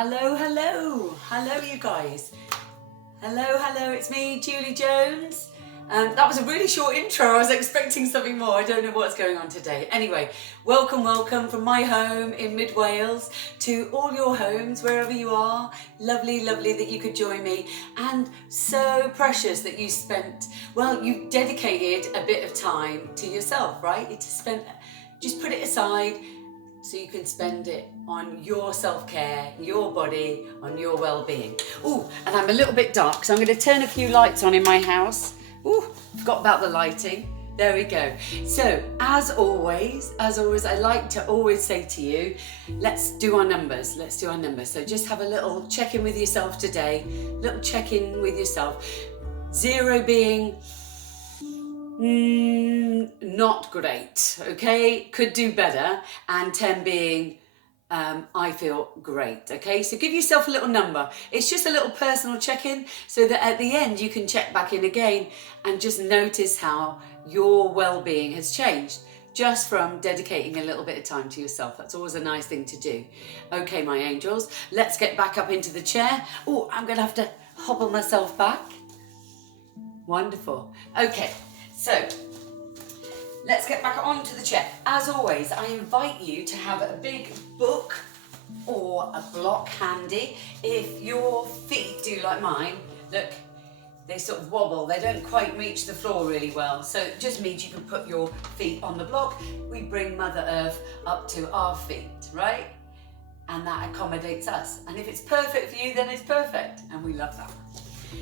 Hello, hello, hello you guys. Hello, it's me, Julie Jones. That was a really short intro. I was expecting something more. I don't know what's going on today. Anyway, welcome from my home in mid Wales to all your homes, wherever you are. Lovely that you could join me. And so precious that you you dedicated a bit of time to yourself, right? Just put it aside so you can spend it on your self-care, your body, on your well-being. Ooh, and I'm a little bit dark, so I'm going to turn a few lights on in my house. Ooh, forgot about the lighting. There we go. So, as always, I like to always say to you, let's do our numbers. So just have a little check-in with yourself today. Little check-in with yourself. 0 being not great, okay? Could do better. And 10 being I feel great, okay? So give yourself a little number. It's just a little personal check-in so that at the end you can check back in again and just notice how your well-being has changed just from dedicating a little bit of time to yourself. That's always a nice thing to do. Okay, my angels, let's get back up into the chair. Oh, I'm gonna have to hobble myself back. Wonderful. Okay, so let's get back onto the chair. As always, I invite you to have a big book or a block handy. If your feet do like mine, look, they sort of wobble. They don't quite reach the floor really well. So it just means you can put your feet on the block. We bring Mother Earth up to our feet, right? And that accommodates us. And if it's perfect for you, then it's perfect. And we love that.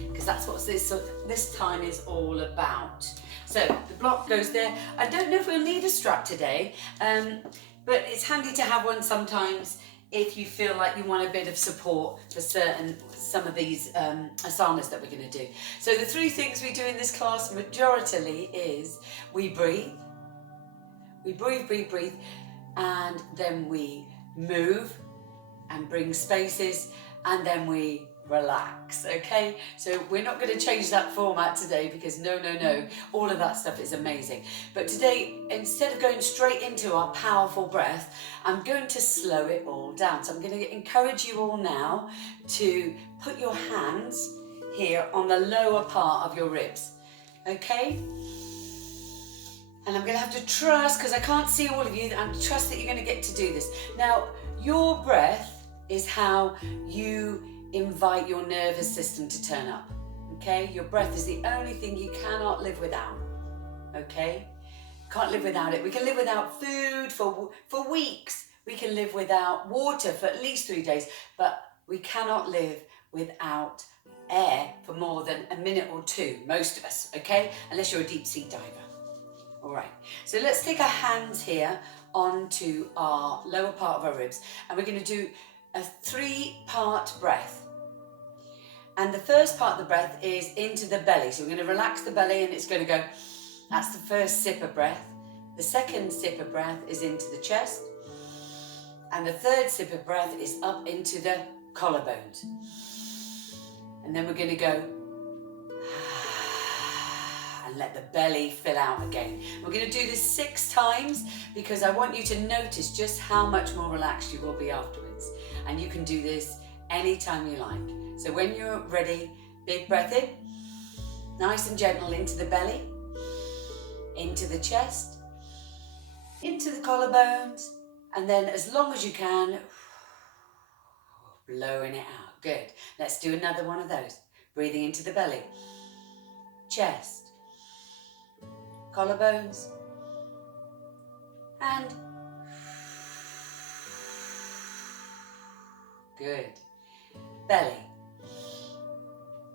Because that's what this time is all about. So the block goes there. I don't know if we'll need a strap today, but it's handy to have one sometimes if you feel like you want a bit of support for some of these asanas that we're going to do. So the 3 things we do in this class majority is we breathe, and then we move and bring spaces, and then we relax, okay? So we're not going to change that format today because no, all of that stuff is amazing. But today, instead of going straight into our powerful breath, I'm going to slow it all down. So I'm going to encourage you all now to put your hands here on the lower part of your ribs, okay? And I'm going to have to trust, because I can't see all of you, I trust that you're going to get to do this. Now, your breath is how you invite your nervous system to turn up, okay? Your breath is the only thing you cannot live without, okay? Can't live without it. We can live without food for weeks. We can live without water for at least 3 days, but we cannot live without air for more than a minute or 2, most of us, okay? Unless you're a deep sea diver. All right, so let's take our hands here onto our lower part of our ribs, and we're going to do a 3-part breath. And the first part of the breath is into the belly. So we're going to relax the belly and it's going to go, that's the first sip of breath. The second sip of breath is into the chest. And the third sip of breath is up into the collarbones. And then we're going to go, and let the belly fill out again. We're going to do this 6 times because I want you to notice just how much more relaxed you will be afterwards. And you can do this anytime you like. So when you're ready, big breath in, nice and gentle into the belly, into the chest, into the collarbones, and then as long as you can, blowing it out. Good. Let's do another one of those. Breathing into the belly, chest, collarbones, and good. Belly,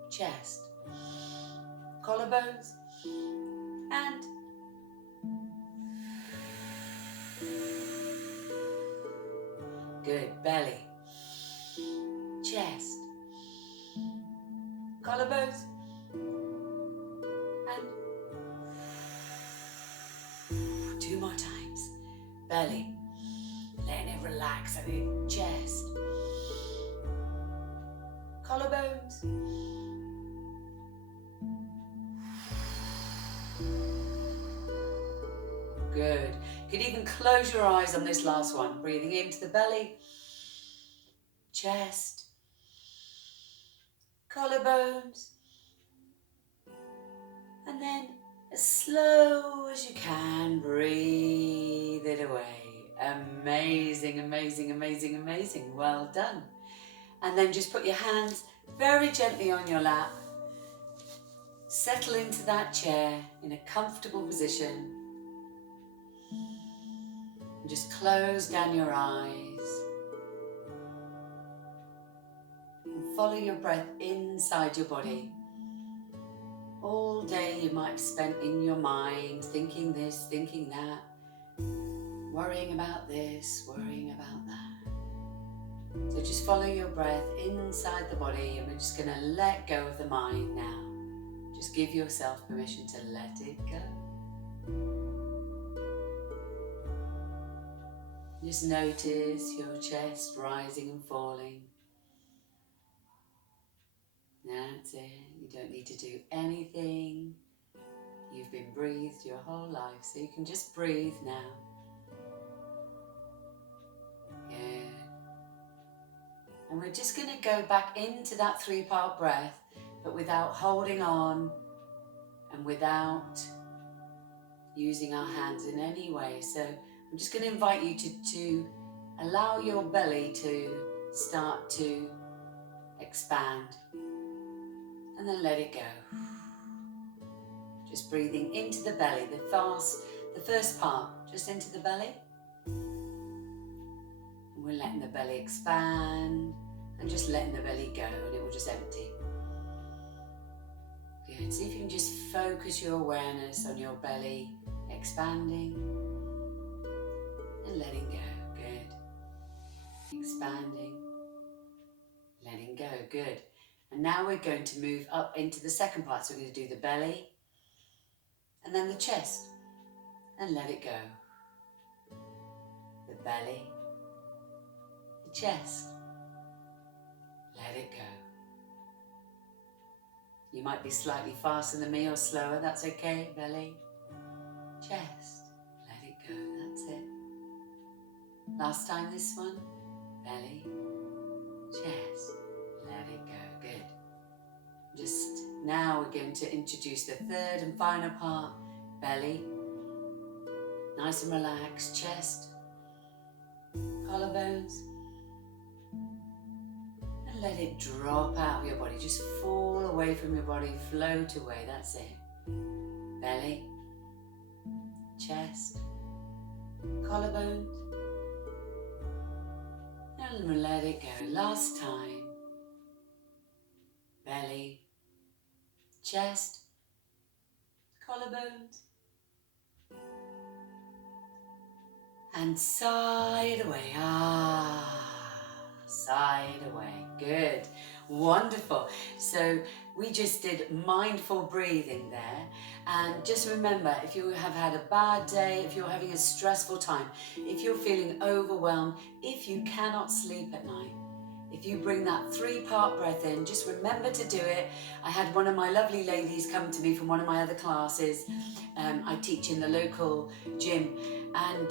chest, collarbones, and good. Belly, chest, collarbones, and 2 more times. Belly, letting it relax at the chest, collarbones, good. You can even close your eyes on this last one. Breathing into the belly, chest, collarbones, and then as slow as you can, breathe it away. Amazing, amazing, amazing, amazing. Well done. And then just put your hands very gently on your lap. Settle into that chair in a comfortable position. And just close down your eyes. And follow your breath inside your body. All day you might have spent in your mind thinking this, thinking that, worrying about this, worrying about that. So just follow your breath inside the body, and we're just going to let go of the mind now. Just give yourself permission to let it go. Just notice your chest rising and falling. That's it. You don't need to do anything. You've been breathed your whole life, so you can just breathe now. Good. And we're just going to go back into that 3-part breath, but without holding on and without using our hands in any way. So I'm just going to invite you to allow your belly to start to expand. And then let it go. Just breathing into the belly, the first part, just into the belly. And we're letting the belly expand and just letting the belly go, and it will just empty. Good. See if you can just focus your awareness on your belly expanding and letting go. Good. Expanding, letting go. Good. And now we're going to move up into the second part. So we're going to do the belly and then the chest and let it go. The belly, the chest, let it go. You might be slightly faster than me or slower, that's okay. Belly, chest, let it go, that's it. Last time this one, belly, chest, let it go. Good. Just now we're going to introduce the third and final part. Belly, nice and relaxed. Chest, collarbones, and let it drop out of your body. Just fall away from your body, float away. That's it. Belly, chest, collarbones, and let it go. Last time. Belly, chest, collarbones, and side away. Side away. Good. Wonderful. So we just did mindful breathing there. And just remember, if you have had a bad day, if you're having a stressful time, if you're feeling overwhelmed, if you cannot sleep at night, if you bring that 3-part breath in, just remember to do it. I had one of my lovely ladies come to me from one of my other classes. I teach in the local gym, and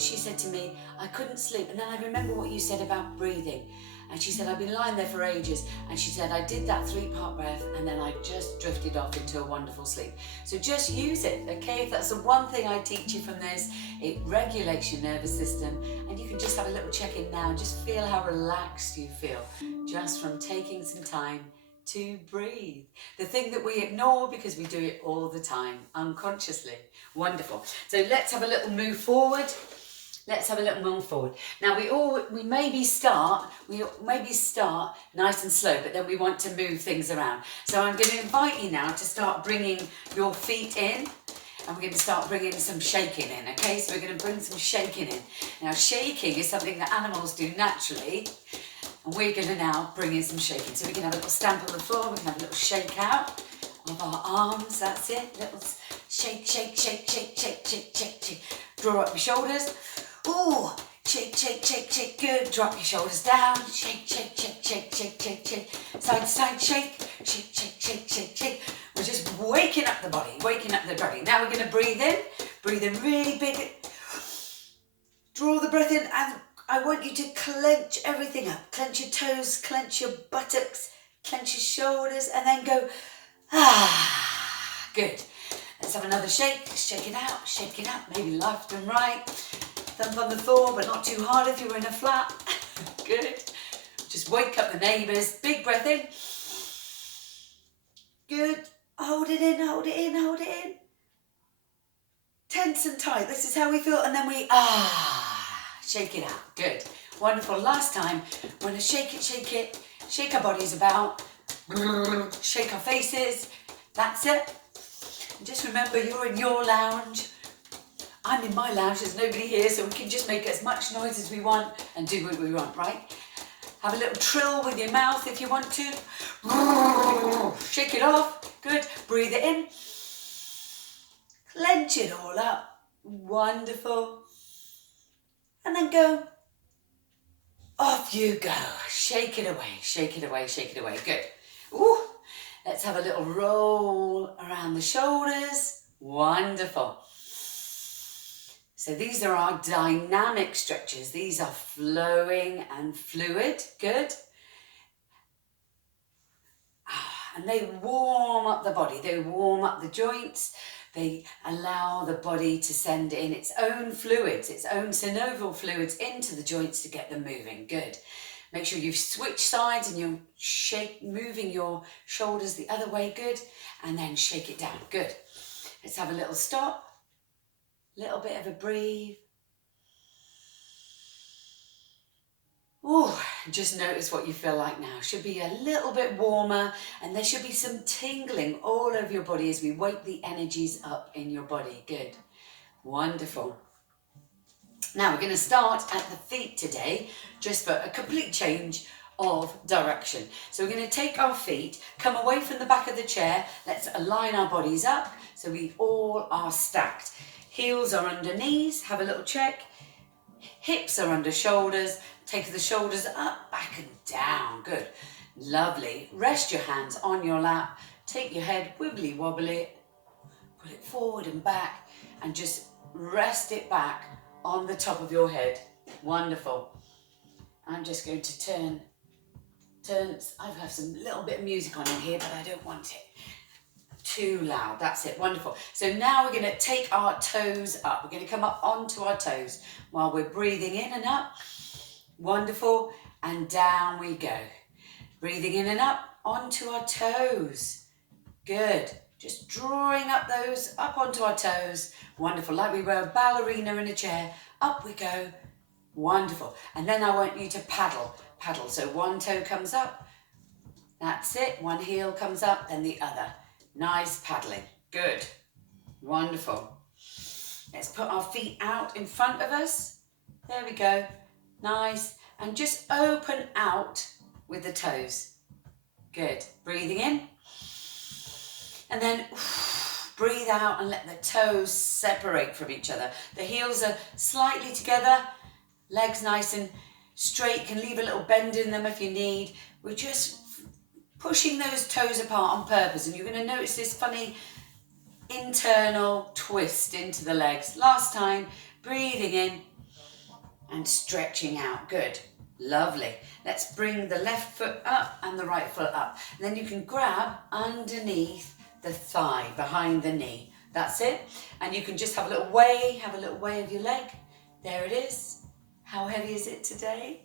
she said to me, I couldn't sleep. And then I remember what you said about breathing. And she said, I've been lying there for ages. And she said, I did that 3-part breath and then I just drifted off into a wonderful sleep. So just use it, okay? If that's the one thing I teach you from this, it regulates your nervous system. And you can just have a little check-in now and just feel how relaxed you feel just from taking some time to breathe. The thing that we ignore because we do it all the time, unconsciously. Wonderful. So let's have a little move forward. Let's have a little move forward. Now we maybe start nice and slow, but then we want to move things around. So I'm going to invite you now to start bringing your feet in, and we're going to start bringing some shaking in, okay? So we're going to bring some shaking in. Now shaking is something that animals do naturally, and we're going to now bring in some shaking. So we can have a little stamp on the floor, we can have a little shake out of our arms, that's it. Little shake, shake, shake, shake, shake, shake, shake, shake. Draw up your shoulders. Ooh, shake, shake, shake, shake, good. Drop your shoulders down. Shake, shake, shake, shake, shake, shake, shake. Side to side, shake, shake, shake, shake, shake, shake. We're just waking up the body, waking up the body. Now we're going to breathe in really big. Draw the breath in and I want you to clench everything up. Clench your toes, clench your buttocks, clench your shoulders, and then go, ah, good. Let's have another shake. Shake it out, maybe left and right. Thump on the floor, but not too hard if you're in a flat. Good. Just wake up the neighbours. Big breath in. Good. Hold it in, hold it in, hold it in. Tense and tight. This is how we feel. And then we, shake it out. Good. Wonderful. Last time, we're going to shake it. Shake our bodies about. Shake our faces. That's it. And just remember, you're in your lounge. I'm in my lounge. There's nobody here, so we can just make as much noise as we want and do what we want, right? Have a little trill with your mouth if you want to. Shake it off. Good. Breathe it in. Clench it all up. Wonderful. And then go. Off you go. Shake it away. Shake it away. Shake it away. Good. Ooh. Let's have a little roll around the shoulders. Wonderful. So these are our dynamic stretches. These are flowing and fluid. Good. And they warm up the body. They warm up the joints. They allow the body to send in its own fluids, its own synovial fluids into the joints to get them moving. Good. Make sure you switch sides and you're moving your shoulders the other way. Good. And then shake it down. Good. Let's have a little stop. Little bit of a breathe. Ooh, just notice what you feel like now. Should be a little bit warmer, and there should be some tingling all over your body as we wake the energies up in your body. Good. Wonderful. Now we're going to start at the feet today, just for a complete change of direction. So we're going to take our feet, come away from the back of the chair. Let's align our bodies up so we all are stacked. Heels are under knees, have a little check. Hips are under shoulders. Take the shoulders up, back and down. Good. Lovely. Rest your hands on your lap. Take your head, wibbly wobbly. Put it forward and back and just rest it back on the top of your head. Wonderful. I'm just going to turn. I have some little bit of music on in here, but I don't want it too loud. That's it. Wonderful. So now we're going to take our toes up. We're going to come up onto our toes while we're breathing in and up. Wonderful. And down we go. Breathing in and up onto our toes. Good. Just drawing up those up onto our toes. Wonderful. Like we were a ballerina in a chair. Up we go. Wonderful. And then I want you to paddle. Paddle. So one toe comes up. That's it. One heel comes up, then the other. Nice paddling. Good. Wonderful. Let's put our feet out in front of us. There we go. Nice. And just open out with the toes. Good. Breathing in. And then breathe out and let the toes separate from each other. The heels are slightly together. Legs nice and straight. Can leave a little bend in them if you need. We're just pushing those toes apart on purpose, and you're going to notice this funny internal twist into the legs. Last time, breathing in and stretching out. Good. Lovely. Let's bring the left foot up and the right foot up. And then you can grab underneath the thigh, behind the knee. That's it. And you can just have a little way of your leg. There it is. How heavy is it today?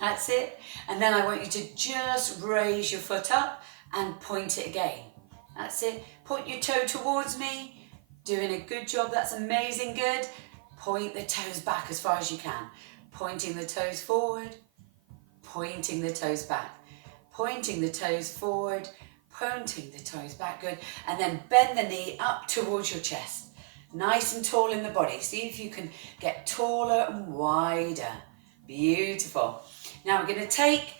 That's it. And then I want you to just raise your foot up and point it again. That's it. Point your toe towards me. Doing a good job. That's amazing. Good. Point the toes back as far as you can. Pointing the toes forward. Pointing the toes back. Pointing the toes forward. Pointing the toes back. Good. And then bend the knee up towards your chest. Nice and tall in the body. See if you can get taller and wider. Beautiful. Now we're going to take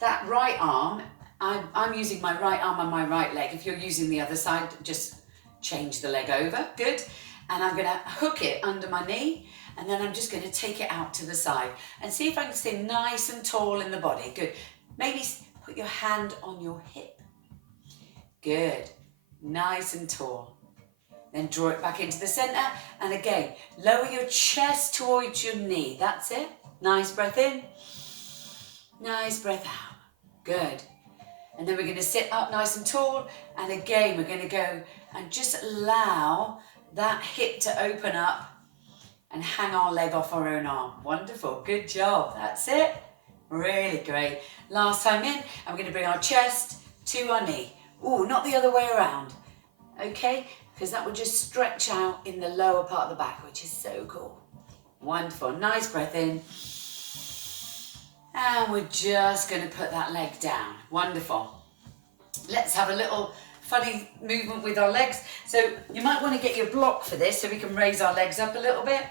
that right arm. I'm using my right arm on my right leg. If you're using the other side, just change the leg over. Good. And I'm going to hook it under my knee, and then I'm just going to take it out to the side and see if I can stay nice and tall in the body. Good. Maybe put your hand on your hip. Good. Nice and tall. Then draw it back into the center. And again, lower your chest towards your knee. That's it. Nice breath in. Nice breath out. Good. And then we're going to sit up nice and tall. And again, we're going to go and just allow that hip to open up and hang our leg off our own arm. Wonderful. Good job. That's it. Really great. Last time in, and we're going to bring our chest to our knee. Ooh, not the other way around. Okay? Because that will just stretch out in the lower part of the back, which is so cool. Wonderful. Nice breath in. And we're just going to put that leg down. Wonderful. Let's have a little funny movement with our legs. So you might want to get your block for this so we can raise our legs up a little bit.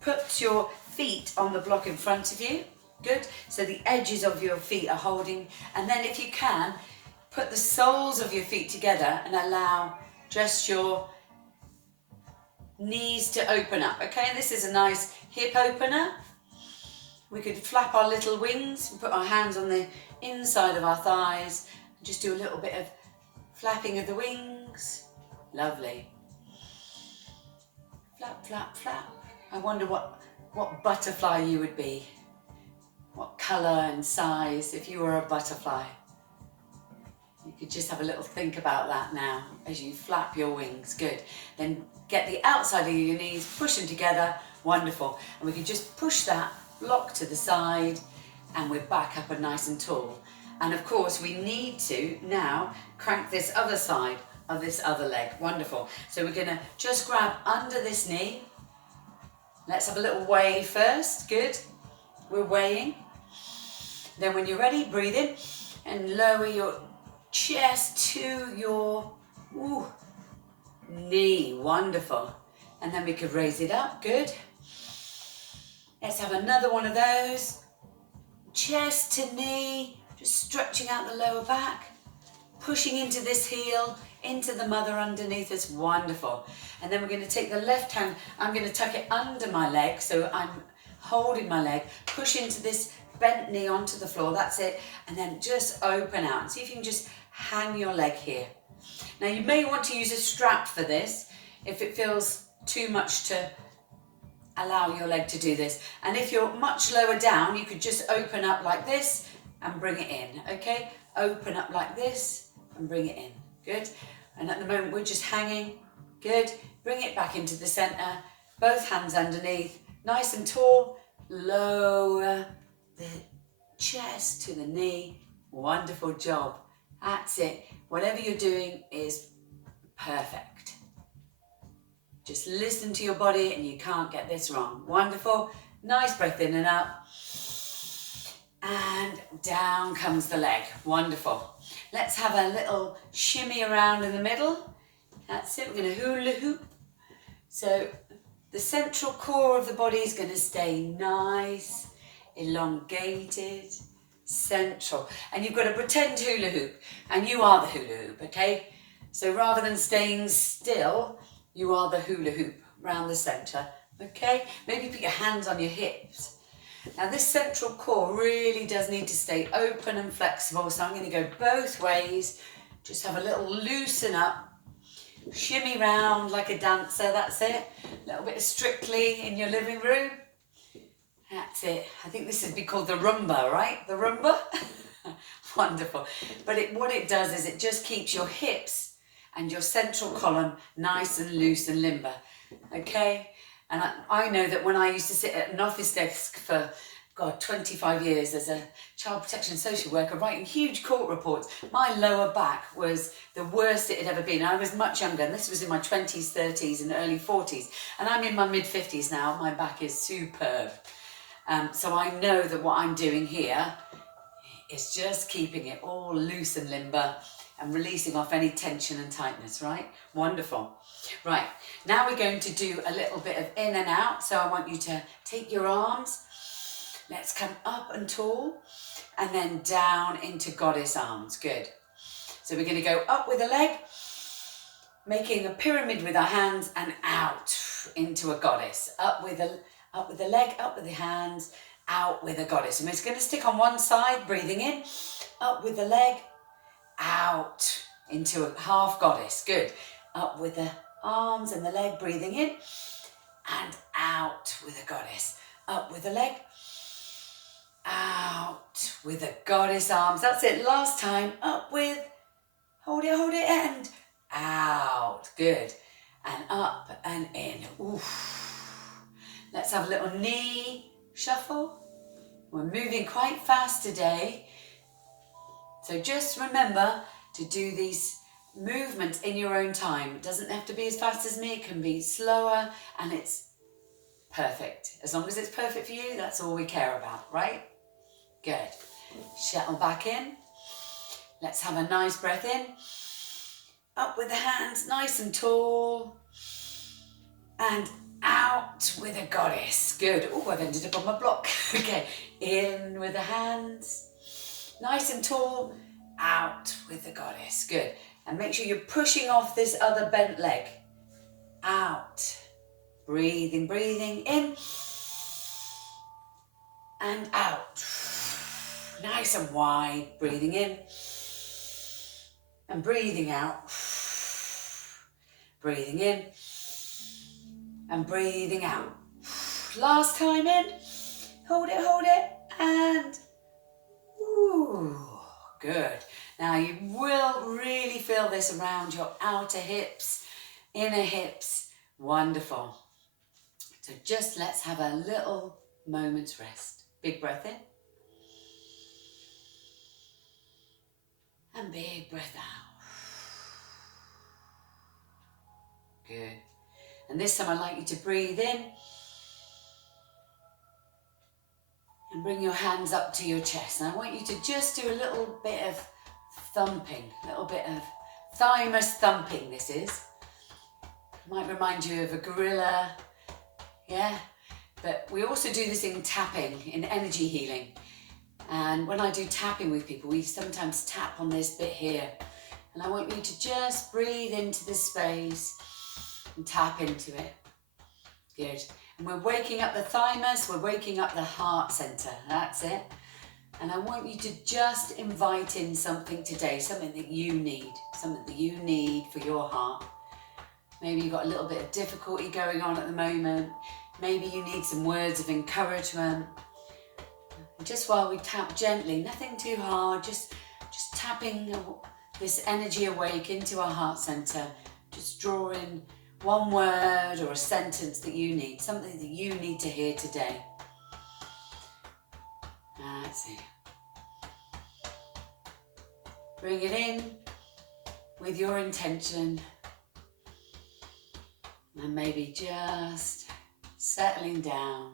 Put your feet on the block in front of you. Good. So the edges of your feet are holding. And then if you can, put the soles of your feet together and allow just your knees to open up. Okay, this is a nice hip opener. We could flap our little wings and put our hands on the inside of our thighs. And just do a little bit of flapping of the wings. Lovely. Flap, flap, flap. I wonder what butterfly you would be. What colour and size if you were a butterfly. You could just have a little think about that now as you flap your wings. Good. Then get the outside of your knees, push them together. Wonderful. And we can just push that block to the side and we're back up and nice and tall. And of course we need to now crank this other side of this other leg. Wonderful. So we're going to just grab under this knee. Let's have a little weigh first. Good. We're weighing. Then when you're ready, breathe in and lower your chest to your knee. Wonderful. And then we could raise it up. Good. Let's have another one of those. Chest to knee, just stretching out the lower back, pushing into this heel, into the mother underneath us. Wonderful. And then we're going to take the left hand, I'm going to tuck it under my leg, so I'm holding my leg, push into this bent knee onto the floor, that's it, and then just open out. See if you can just hang your leg here. Now you may want to use a strap for this if it feels too much to allow your leg to do this. And if you're much lower down, you could just open up like this and bring it in, okay? Open up like this and bring it in, good? And at the moment we're just hanging, good? Bring it back into the center, both hands underneath, nice and tall, lower the chest to the knee. Wonderful job. That's it. Whatever you're doing is perfect. Just listen to your body and you can't get this wrong. Wonderful. Nice breath in and out. And down comes the leg. Wonderful. Let's have a little shimmy around in the middle. That's it. We're going to hula hoop. So the central core of the body is going to stay nice, elongated, central. And you've got to pretend hula hoop. And you are the hula hoop, okay? So rather than staying still, you are the hula hoop round the centre, okay? Maybe put your hands on your hips. Now this central core really does need to stay open and flexible, so I'm going to go both ways. Just have a little loosen up, shimmy round like a dancer, that's it. A little bit of Strictly in your living room. That's it. I think this would be called the rumba, right? The rumba? Wonderful. But what it does is it just keeps your hips and your central column nice and loose and limber, okay? And I know that when I used to sit at an office desk for, 25 years as a child protection social worker writing huge court reports, my lower back was the worst it had ever been. I was much younger, and this was in my 20s, 30s and early 40s. And I'm in my mid-50s now, my back is superb. So I know that what I'm doing here is just keeping it all loose and limber and releasing off any tension and tightness, right? Wonderful. Right, now we're going to do a little bit of in and out. So I want you to take your arms. Let's come up and tall and then down into goddess arms. Good. So we're going to go up with a leg, making a pyramid with our hands and out into a goddess. Up with the leg, up with the hands, out with a goddess. And we're just going to stick on one side, breathing in, up with the leg, out into a half goddess. Good. Up with the arms and the leg, breathing in and out with a goddess. Up with the leg, out with the goddess arms. That's it, last time. Up with, hold it, and out. Good. And up and in. Oof. Let's have a little knee shuffle. We're moving quite fast today. So just remember to do these movements in your own time. It doesn't have to be as fast as me, it can be slower, and it's perfect. As long as it's perfect for you, that's all we care about, right? Good. Settle back in. Let's have a nice breath in. Up with the hands, nice and tall. And out with a goddess. Good. Oh, I've ended up on my block. Okay. In with the hands. Nice and tall. Out with the goddess. Good. And make sure you're pushing off this other bent leg. Out. Breathing, breathing in. And out. Nice and wide. Breathing in. And breathing out. Breathing in. And breathing out. Last time in. Hold it. And ooh, good. Now you will really feel this around your outer hips, inner hips. Wonderful. So just let's have a little moment's rest. Big breath in. And big breath out. Good. And this time I'd like you to breathe in. And bring your hands up to your chest. And I want you to just do a little bit of thumping. A little bit of thymus thumping this is. Might remind you of a gorilla. Yeah. But we also do this in tapping, in energy healing. And when I do tapping with people, we sometimes tap on this bit here. And I want you to just breathe into the space and tap into it. Good. And we're waking up the thymus, we're waking up the heart center. That's it. And I want you to just invite in something today, something that you need for your heart. Maybe you've got a little bit of difficulty going on at the moment. Maybe you need some words of encouragement. Just while we tap gently, nothing too hard, just tapping this energy awake into our heart center. Just draw in one word or a sentence that you need, something that you need to hear today. That's it. Bring it in with your intention. And maybe just settling down.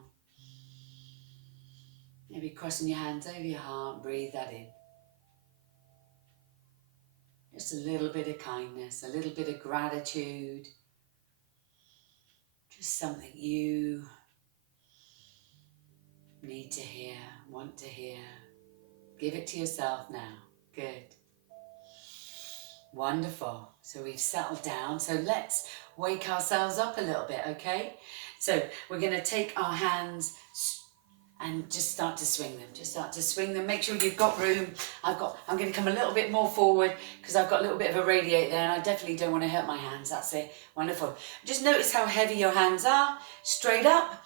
Maybe crossing your hands over your heart, breathe that in. Just a little bit of kindness, a little bit of gratitude. Just something you need to hear, want to hear. Give it to yourself now. Good. Wonderful. So we've settled down. So let's wake ourselves up a little bit, okay? So we're going to take our hands and just start to swing them. Just start to swing them. Make sure you've got room. I'm going to come a little bit more forward because I've got a little bit of a radiate there and I definitely don't want to hurt my hands. That's it. Wonderful. Just notice how heavy your hands are. Straight up.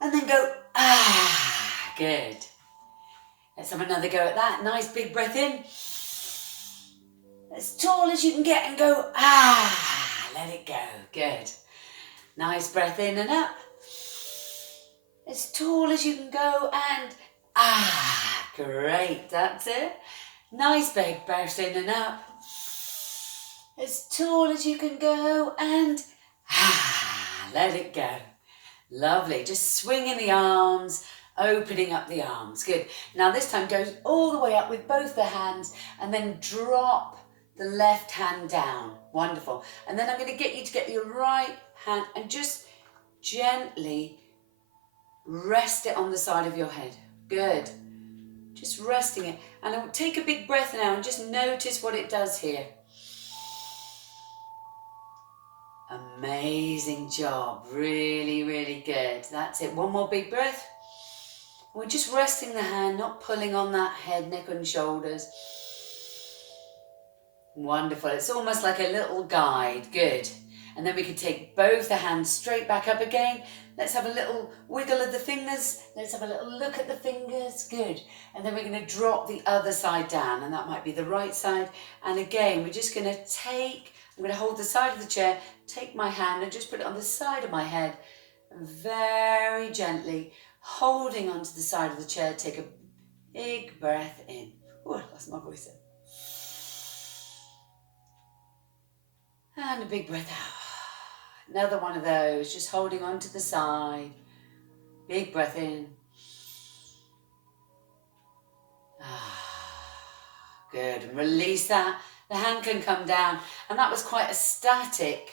And then go, ah, good. Let's have another go at that. Nice big breath in. As tall as you can get and go, ah, let it go. Good. Nice breath in and up. As tall as you can go and ah, great, that's it. Nice big breath in and up. As tall as you can go and ah, let it go. Lovely, just swinging the arms, opening up the arms, good. Now this time goes all the way up with both the hands and then drop the left hand down, wonderful. And then I'm going to get you to get your right hand and just gently rest it on the side of your head. Good. Just resting it. And I'll take a big breath now and just notice what it does here. Amazing job. Really, really good. That's it. One more big breath. We're just resting the hand, not pulling on that head, neck and shoulders. Wonderful. It's almost like a little guide. Good. And then we can take both the hands straight back up again. Let's have a little wiggle of the fingers. Let's have a little look at the fingers. Good. And then we're going to drop the other side down, and that might be the right side. And again, we're just going to I'm going to hold the side of the chair, take my hand and just put it on the side of my head, and very gently, holding onto the side of the chair, take a big breath in. Oh, I lost my voice there. And a big breath out. Another one of those, just holding on to the side. Big breath in. Good, and release that. The hand can come down. And that was quite a static,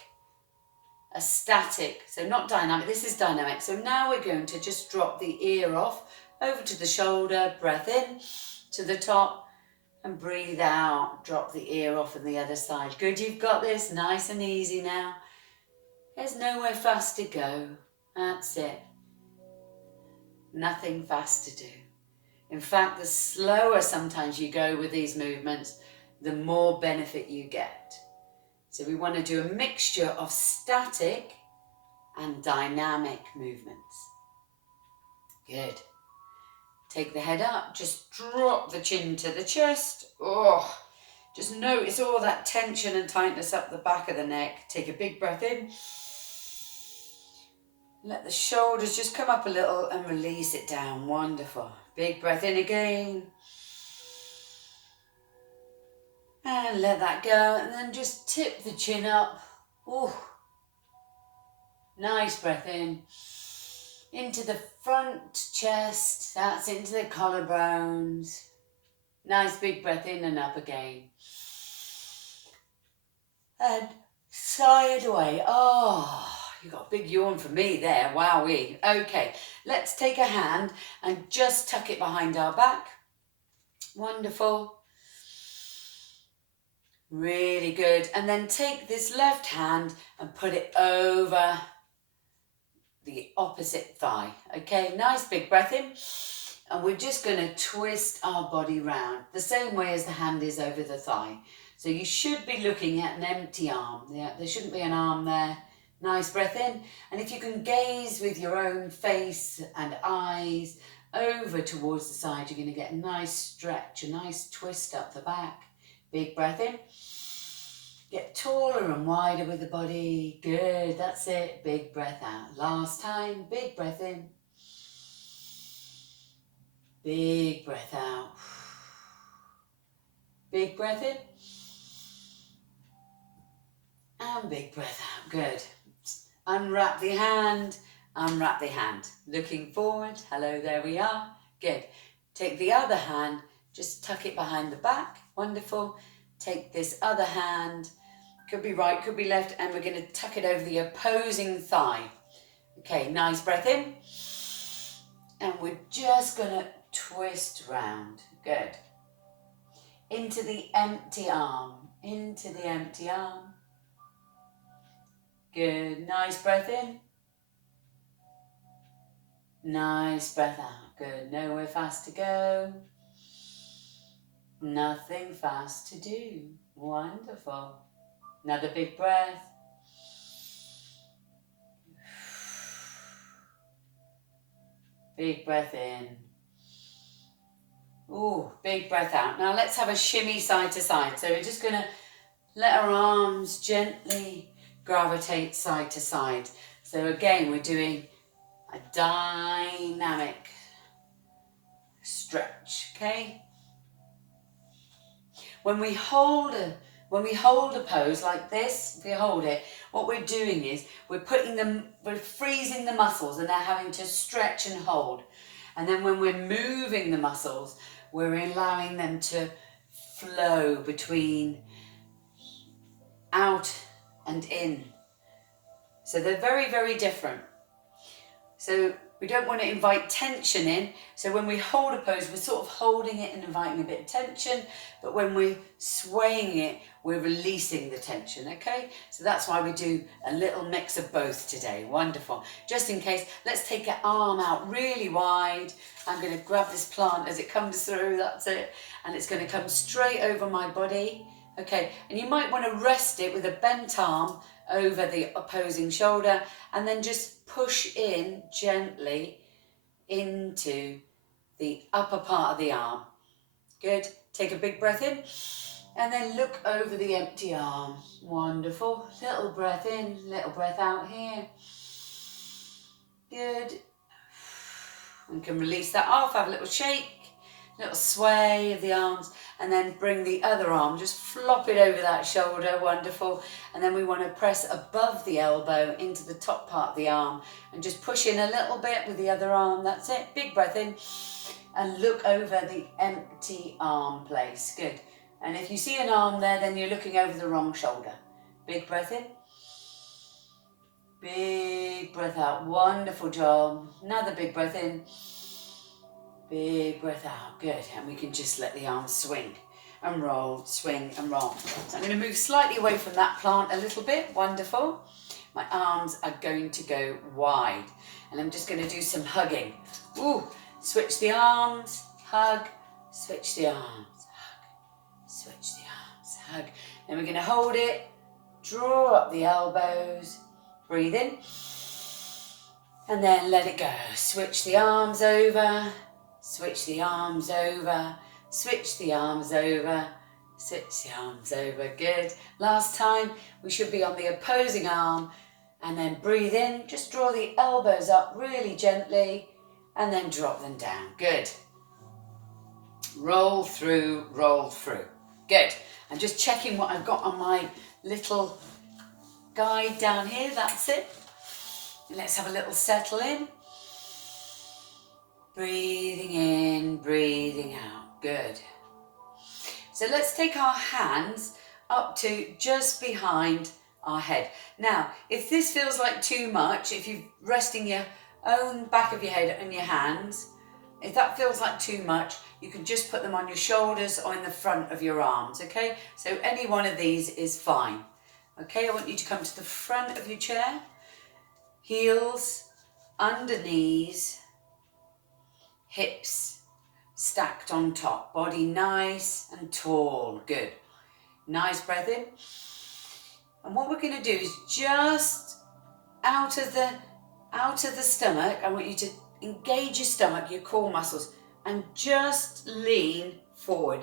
so not dynamic, this is dynamic. So now we're going to just drop the ear off, over to the shoulder, breath in, to the top, and breathe out, drop the ear off on the other side. Good, you've got this, nice and easy now. There's nowhere fast to go, that's it. Nothing fast to do. In fact, the slower sometimes you go with these movements, the more benefit you get. So we want to do a mixture of static and dynamic movements. Good. Take the head up, just drop the chin to the chest. Oh, just notice all that tension and tightness up the back of the neck. Take a big breath in. Let the shoulders just come up a little and release it down. Wonderful. Big breath in again. And let that go. And then just tip the chin up. Oh, nice breath in. Into the front chest. That's into the collarbones. Nice big breath in and up again. And sigh it away. Oh, you got a big yawn for me there. Wowee. Okay, let's take a hand and just tuck it behind our back. Wonderful. Really good. And then take this left hand and put it over the opposite thigh. Okay, nice big breath in. And we're just going to twist our body round the same way as the hand is over the thigh. So you should be looking at an empty arm. Yeah, there shouldn't be an arm there. Nice breath in. And if you can gaze with your own face and eyes over towards the side, you're going to get a nice stretch, a nice twist up the back. Big breath in. Get taller and wider with the body. Good, that's it. Big breath out. Last time, big breath in. Big breath out. Big breath in. And big breath out. Good. Unwrap the hand. Unwrap the hand. Looking forward. Hello, there we are. Good. Take the other hand. Just tuck it behind the back. Wonderful. Take this other hand. Could be right, could be left. And we're going to tuck it over the opposing thigh. Okay, nice breath in. And we're just going to twist round. Good. Into the empty arm. Into the empty arm. Good. Nice breath in. Nice breath out. Good. Nowhere fast to go. Nothing fast to do. Wonderful. Another big breath. Big breath in. Ooh, big breath out. Now let's have a shimmy side to side. So we're just going to let our arms gently gravitate side to side. So again, we're doing a dynamic stretch, okay? When we hold a pose like this, if we hold it, what we're doing is we're freezing the muscles and they're having to stretch and hold. And then when we're moving the muscles, we're allowing them to flow between out and in. So they're very, very different. So we don't want to invite tension in. So when we hold a pose, we're sort of holding it and inviting a bit of tension. But when we're swaying it, we're releasing the tension, okay? So that's why we do a little mix of both today. Wonderful. Just in case, let's take an arm out really wide. I'm going to grab this plant as it comes through, that's it. And it's going to come straight over my body. Okay, and you might want to rest it with a bent arm over the opposing shoulder and then just push in gently into the upper part of the arm. Good. Take a big breath in and then look over the empty arm. Wonderful. Little breath in, little breath out here. Good. And can release that off, have a little shake, little sway of the arms, and then bring the other arm, just flop it over that shoulder. Wonderful. And then we want to press above the elbow into the top part of the arm and just push in a little bit with the other arm. That's it. Big breath in and look over the empty arm place. Good. And if you see an arm there, then you're looking over the wrong shoulder. Big breath in. Big breath out. Wonderful job. Another big breath in. Big breath out. Good. And we can just let the arms swing and roll, swing and roll. So I'm going to move slightly away from that plant a little bit. Wonderful. My arms are going to go wide. And I'm just going to do some hugging. Ooh. Switch the arms. Hug. Switch the arms. Hug. Switch the arms. Hug. Then we're going to hold it. Draw up the elbows. Breathe in. And then let it go. Switch the arms over. Switch the arms over, switch the arms over, switch the arms over. Good. Last time, we should be on the opposing arm and then breathe in. Just draw the elbows up really gently and then drop them down. Good. Roll through, roll through. Good. I'm just checking what I've got on my little guide down here. That's it. Let's have a little settle in. Breathing in, breathing out. Good. So let's take our hands up to just behind our head. Now, if this feels like too much, if you're resting your own back of your head on your hands, if that feels like too much, you can just put them on your shoulders or in the front of your arms, okay? So any one of these is fine. Okay, I want you to come to the front of your chair, heels under knees, hips stacked on top, body nice and tall. Good. Nice breath in. And what we're going to do is just out of the stomach, I want you to engage your stomach, your core muscles, and just lean forward.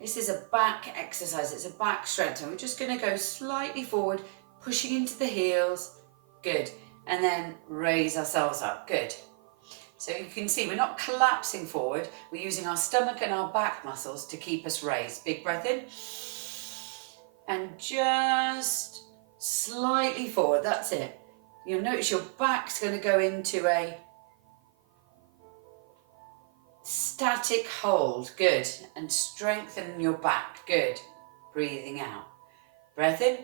This is a back exercise, it's a back stretch. And we're just going to go slightly forward, pushing into the heels. Good. And then raise ourselves up. Good. So you can see we're not collapsing forward, we're using our stomach and our back muscles to keep us raised. Big breath in. And just slightly forward, that's it. You'll notice your back's going to go into a static hold. Good. And strengthen your back. Good. Breathing out. Breath in.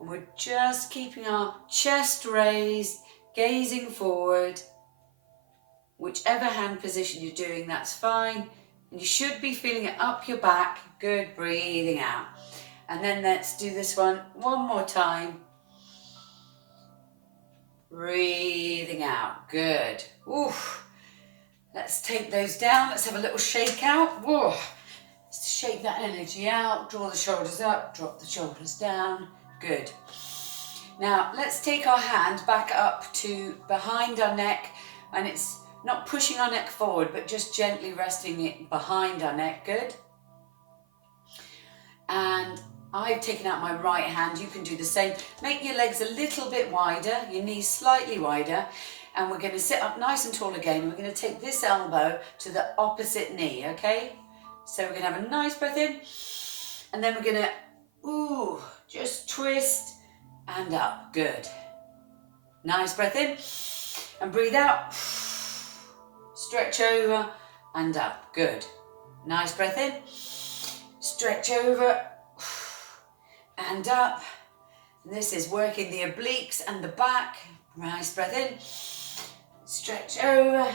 And we're just keeping our chest raised, gazing forward. Whichever hand position you're doing, that's fine. And you should be feeling it up your back. Good, breathing out. And then let's do this one more time. Breathing out, good. Oof. Let's take those down. Let's have a little shake out. Whoa. Let's shake that energy out. Draw the shoulders up, drop the shoulders down. Good. Now, let's take our hand back up to behind our neck, and it's not pushing our neck forward, but just gently resting it behind our neck. Good. And I've taken out my right hand. You can do the same. Make your legs a little bit wider, your knees slightly wider, and we're going to sit up nice and tall again. We're going to take this elbow to the opposite knee, okay? So we're going to have a nice breath in, and then we're going to, just twist and up. Good. Nice breath in, and breathe out. Stretch over and up. Good. Nice breath in. Stretch over and up. And this is working the obliques and the back. Nice breath in. Stretch over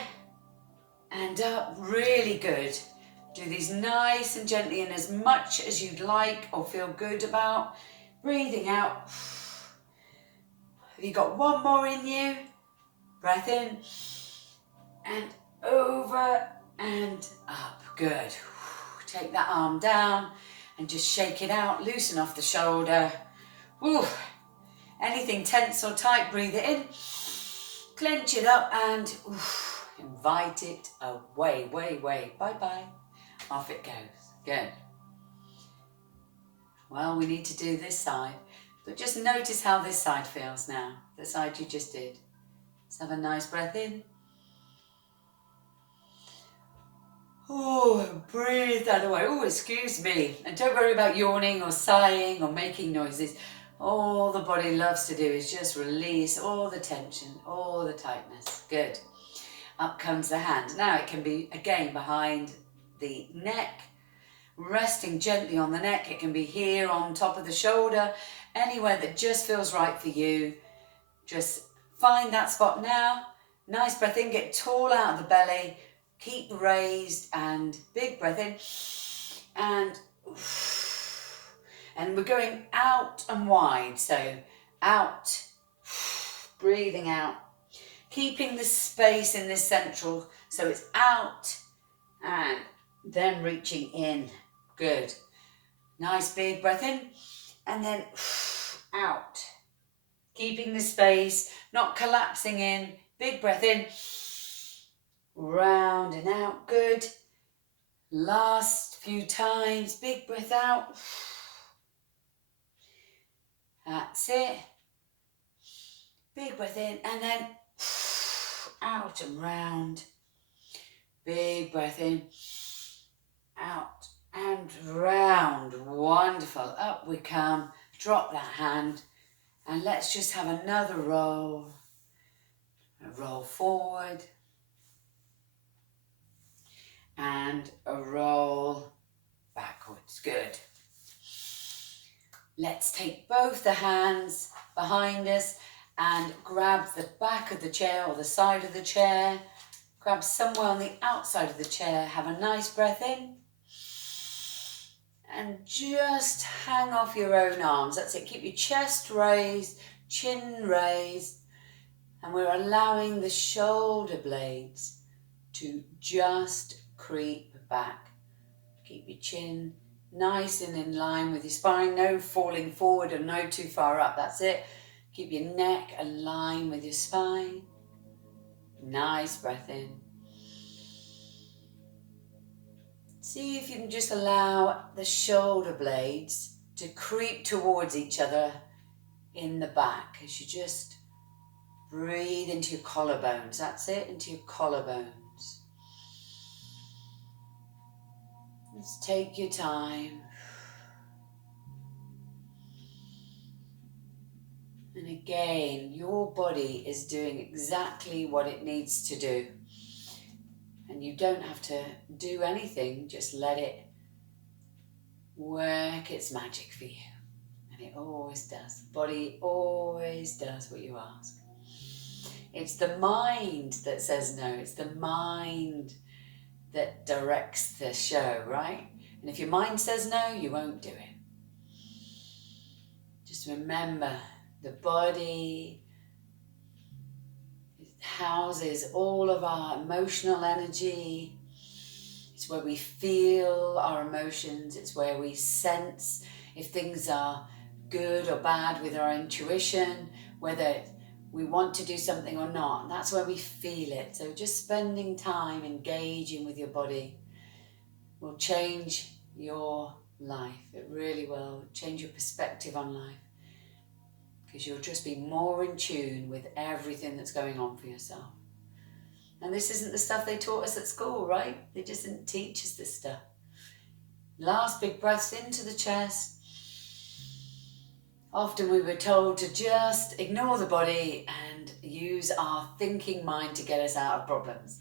and up. Really good. Do these nice and gently and as much as you'd like or feel good about. Breathing out. Have you got one more in you? Breath in and over and up. Good. Take that arm down and just shake it out. Loosen off the shoulder. Ooh. Anything tense or tight, breathe it in. Clench it up and invite it away, way. Bye-bye. Off it goes. Good. Well, we need to do this side, but just notice how this side feels now, the side you just did. Let's have a nice breath in. Oh, breathe that away. Oh, excuse me. And don't worry about yawning or sighing or making noises. All the body loves to do is just release all the tension, all the tightness. Good. Up comes the hand. Now it can be, again, behind the neck, resting gently on the neck. It can be here on top of the shoulder, anywhere that just feels right for you. Just find that spot now. Nice breath in, get tall out of the belly. Keep raised and big breath in. And we're going out and wide. So out, breathing out. Keeping the space in this central. So it's out and then reaching in. Good. Nice big breath in and then out. Keeping the space, not collapsing in. Big breath in. Round and out. Good. Last few times. Big breath out. That's it. Big breath in and then out and round. Big breath in. Out and round. Wonderful. Up we come. Drop that hand. And let's just have another roll. A roll forward. And a roll backwards. Good. Let's take both the hands behind us and grab the back of the chair or the side of the chair. Grab somewhere on the outside of the chair. Have a nice breath in. And just hang off your own arms. That's it. Keep your chest raised, chin raised. And we're allowing the shoulder blades to just creep back. Keep your chin nice and in line with your spine. No falling forward or no too far up. That's it. Keep your neck aligned with your spine. Nice breath in. See if you can just allow the shoulder blades to creep towards each other in the back as you just breathe into your collarbones. That's it, into your collarbones. Just take your time. And again, your body is doing exactly what it needs to do. And you don't have to do anything, just let it work its magic for you. And it always does. The body always does what you ask. It's the mind that says no. It's the mind that directs the show, right? And if your mind says no, you won't do it. Just remember, the body houses all of our emotional energy. It's where we feel our emotions. It's where we sense if things are good or bad with our intuition, whether we want to do something or not. And that's where we feel it. So just spending time engaging with your body will change your life. It really will change your perspective on life. Because you'll just be more in tune with everything that's going on for yourself. And this isn't the stuff they taught us at school, right? They just didn't teach us this stuff. Last big breaths into the chest. Often we were told to just ignore the body and use our thinking mind to get us out of problems.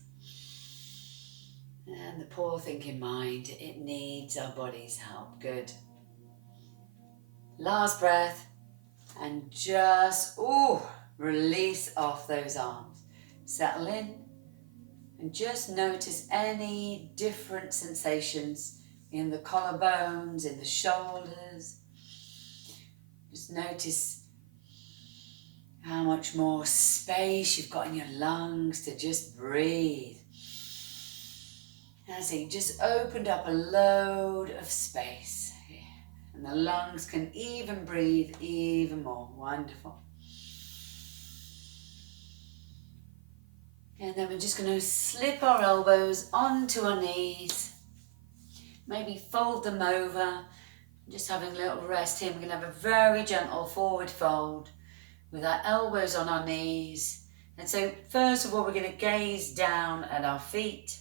And the poor thinking mind, it needs our body's help. Good. Last breath. And just, release off those arms. Settle in and just notice any different sensations in the collarbones, in the shoulders. Just notice how much more space you've got in your lungs to just breathe. As you just opened up a load of space. And the lungs can even breathe even more. Wonderful. And then we're just going to slip our elbows onto our knees. Maybe fold them over. Just having a little rest here. We're going to have a very gentle forward fold with our elbows on our knees. And so first of all, we're going to gaze down at our feet.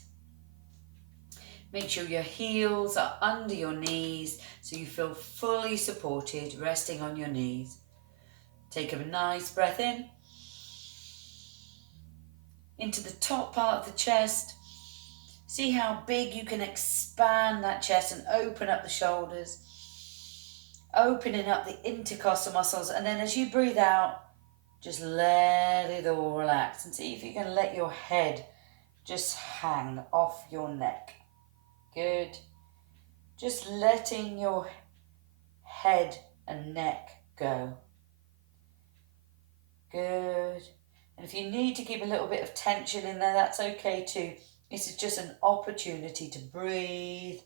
Make sure your heels are under your knees so you feel fully supported, resting on your knees. Take a nice breath in. Into the top part of the chest. See how big you can expand that chest and open up the shoulders. Opening up the intercostal muscles. And then as you breathe out, just let it all relax. And see if you can let your head just hang off your neck. Good. Just letting your head and neck go. Good. And if you need to keep a little bit of tension in there, that's okay too. This is just an opportunity to breathe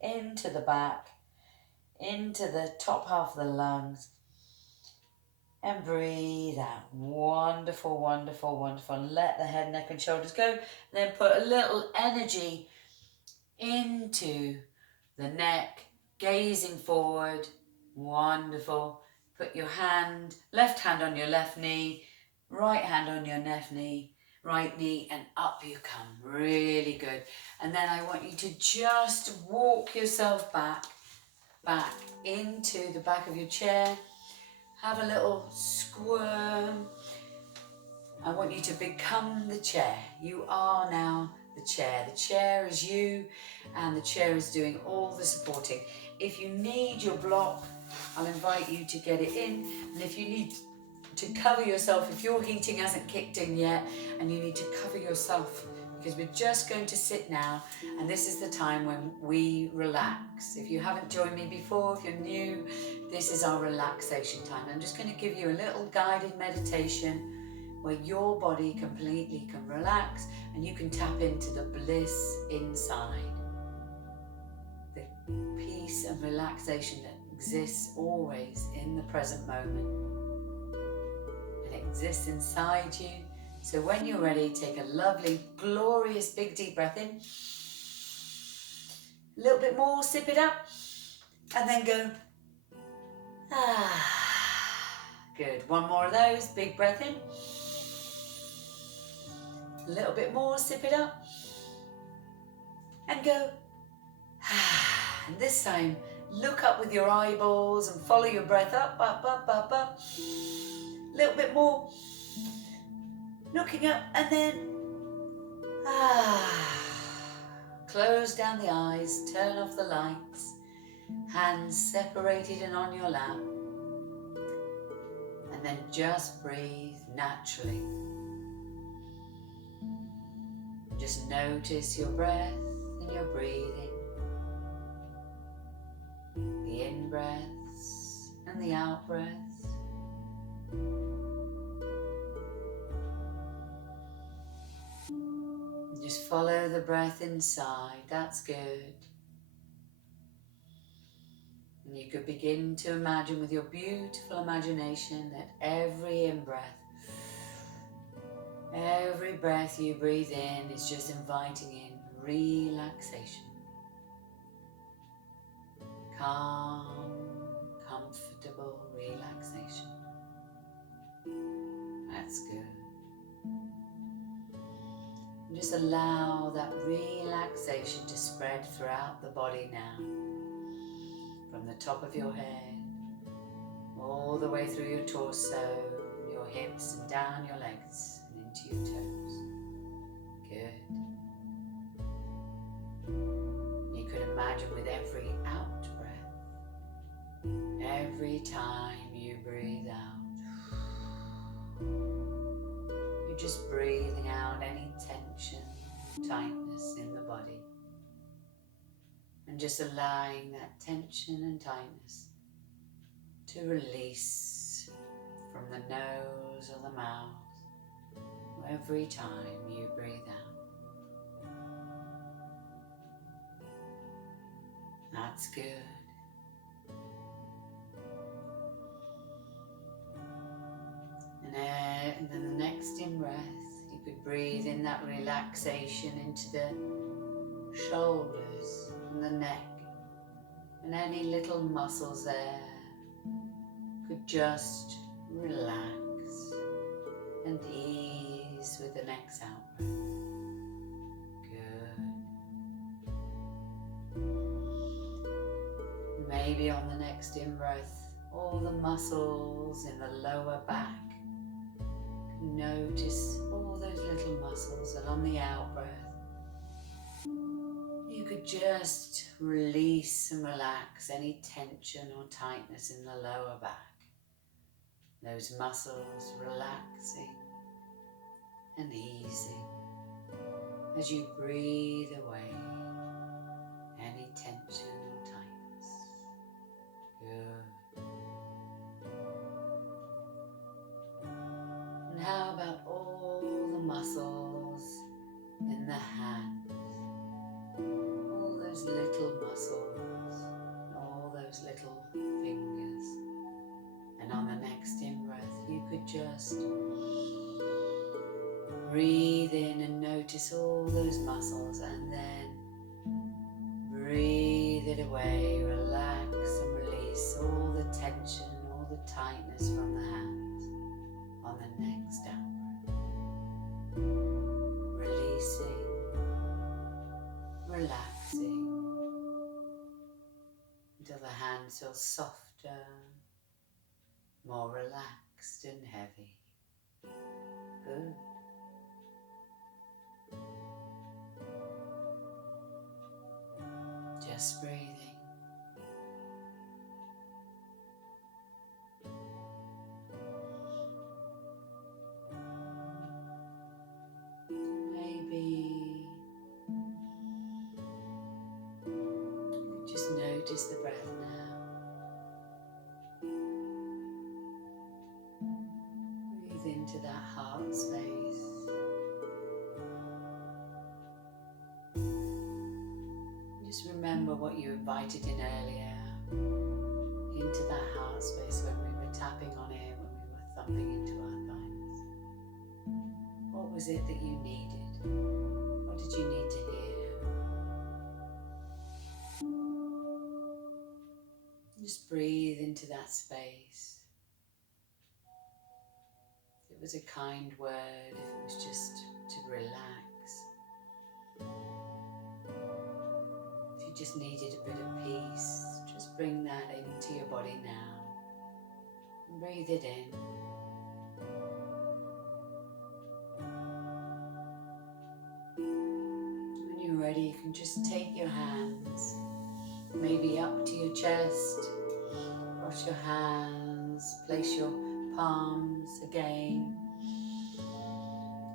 into the back, into the top half of the lungs, and breathe out. Wonderful, wonderful, wonderful. Let the head, neck and shoulders go. And then put a little energy into the neck, gazing forward. Wonderful. Put your left hand on your left knee, right hand on your left knee, right knee, and up you come. Really good. And then I want you to just walk yourself back into the back of your chair. Have a little squirm. I want you to become the chair. You are now the chair. The chair is you, and the chair is doing all the supporting. If you need your block, I'll invite you to get it in. And if you need to cover yourself, if your heating hasn't kicked in yet and you need to cover yourself, because we're just going to sit now, and this is the time when we relax. If you haven't joined me before, if you're new, this is our relaxation time. I'm just going to give you a little guided meditation where your body completely can relax and you can tap into the bliss inside. The peace and relaxation that exists always in the present moment. It exists inside you. So when you're ready, take a lovely, glorious, big deep breath in. A little bit more, sip it up. And then go, Good. One more of those, big breath in. A little bit more, sip it up. And go, And this time, look up with your eyeballs and follow your breath up, up, up, up, up. A little bit more. Looking up and then, Close down the eyes, turn off the lights. Hands separated and on your lap. And then just breathe naturally. Just notice your breath and your breathing. The in-breaths and the out-breaths. Just follow the breath inside, that's good. And you could begin to imagine with your beautiful imagination that every in-breath, every breath you breathe in is just inviting in relaxation. Calm, comfortable relaxation. That's good. And just allow that relaxation to spread throughout the body now. From the top of your head, all the way through your torso, your hips and down your legs and into your toes. Good. You could imagine with every out breath, every time you breathe out, you're just breathing out any tension, tightness in the body. And just allowing that tension and tightness to release from the nose or the mouth every time you breathe out. That's good. And then the next in-breath, you could breathe in that relaxation into the shoulders and the neck, and any little muscles there could just relax and ease with the next out-breath. Good. Maybe on the next in-breath, all the muscles in the lower back. Notice all those little muscles, and on the out-breath, you could just release and relax any tension or tightness in the lower back. Those muscles relaxing and easing as you breathe away any tension or tightness. Good. And how about all the muscles in the hands? All those little muscles, all those little fingers. And on the next in-breath, you could just breathe in and notice all those muscles, and then breathe it away. Relax and release all the tension, all the tightness from the hands on the next out-breath. Releasing, relaxing, until the hands feel softer, more relaxed and heavy. Good. Just breathing. Maybe just notice the breath now. Breathe into that heart space. Just remember what you invited in earlier into that heart space when we were tapping on it, when we were thumping into our thighs. What was it that you needed? What did you need to hear? Just breathe into that space. If it was a kind word, if it was just to relax. If you just needed a bit of peace, just bring that into your body now. And breathe it in. When you're ready, you can just take your hands, maybe up to your chest, cross your hands, place your palms again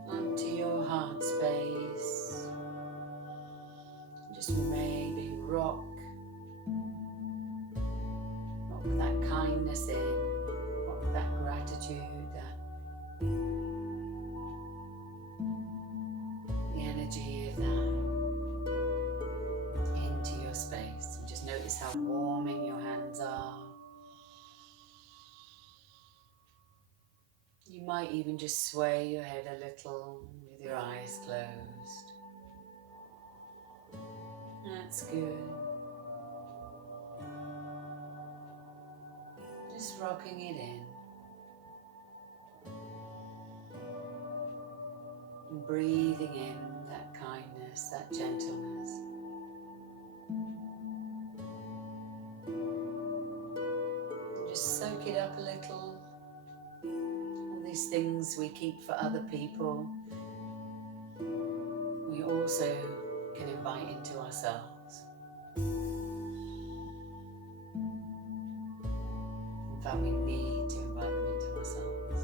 onto your heart space. Just maybe rock that kindness in, rock that gratitude, the energy of that into your space. And just notice how warming your hands are. You might even just sway your head a little with your eyes closed. That's good. Just rocking it in. And breathing in that kindness, that gentleness. And just soak it up a little. All these things we keep for other people, we also can invite into ourselves. In fact, we need to invite them into ourselves.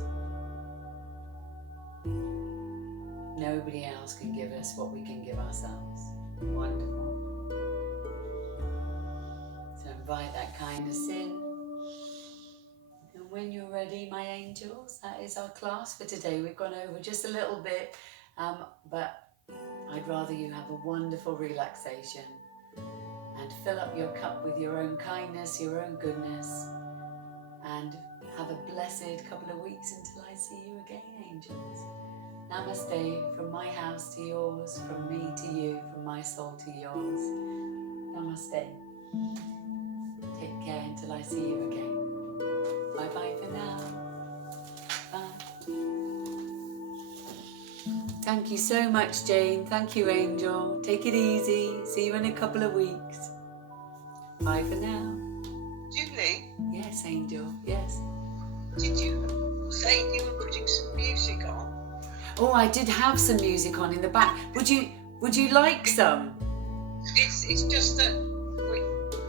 Nobody else can give us what we can give ourselves. Wonderful. So invite that kindness in. And when you're ready, my angels, that is our class for today. We've gone over just a little bit, but I'd rather you have a wonderful relaxation and fill up your cup with your own kindness, your own goodness, and Have a blessed couple of weeks until I see you again, angels. Namaste, from my house to yours, from me to you, from my soul to yours. Namaste. Take care until I see you again. Bye-bye for now. Bye. Thank you so much, Jane. Thank you, Angel. Take it easy. See you in a couple of weeks. Bye for now. Julie? Yes, Angel. Yes. Did you say you were putting some music on? Oh, I did have some music on in the back. Would you like some? It's just that we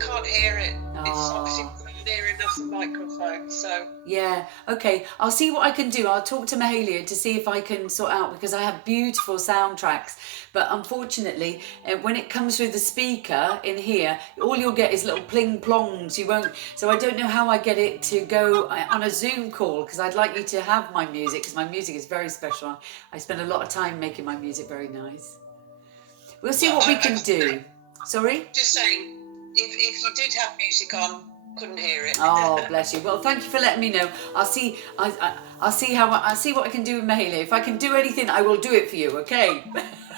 can't hear it. It's obviously not near enough the microphone, so... Yeah, okay. I'll see what I can do. I'll talk to Mahalia to see if I can sort out, because I have beautiful soundtracks. But unfortunately, when it comes through the speaker in here, all you'll get is little pling plongs. You won't. So I don't know how I get it to go on a Zoom call, because I'd like you to have my music, because my music is very special. I spend a lot of time making my music very nice. We'll see what we can do. Sorry? Just saying, if you did have music on, couldn't hear it. Oh, bless you. Well, thank you for letting me know. I'll see what I can do with Mahalia. If I can do anything, I will do it for you. Okay.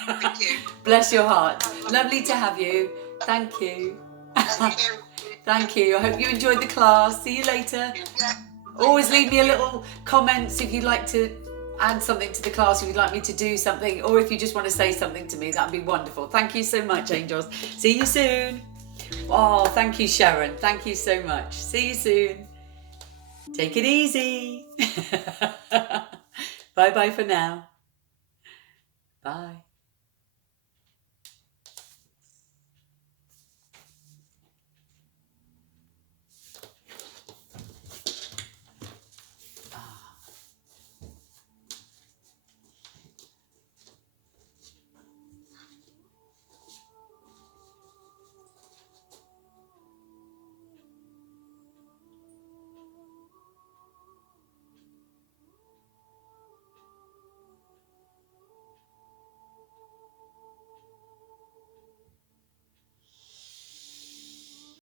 Thank you. Bless your heart. Lovely to have you. Thank you. Thank you. I hope you enjoyed the class. See you later. Always leave me a little comments if you'd like to add something to the class, if you'd like me to do something, or if you just want to say something to me. That'd be wonderful. Thank you so much, angels. See you soon. Oh, thank you, Sharon. Thank you so much. See you soon. Take it easy. Bye-bye for now. Bye.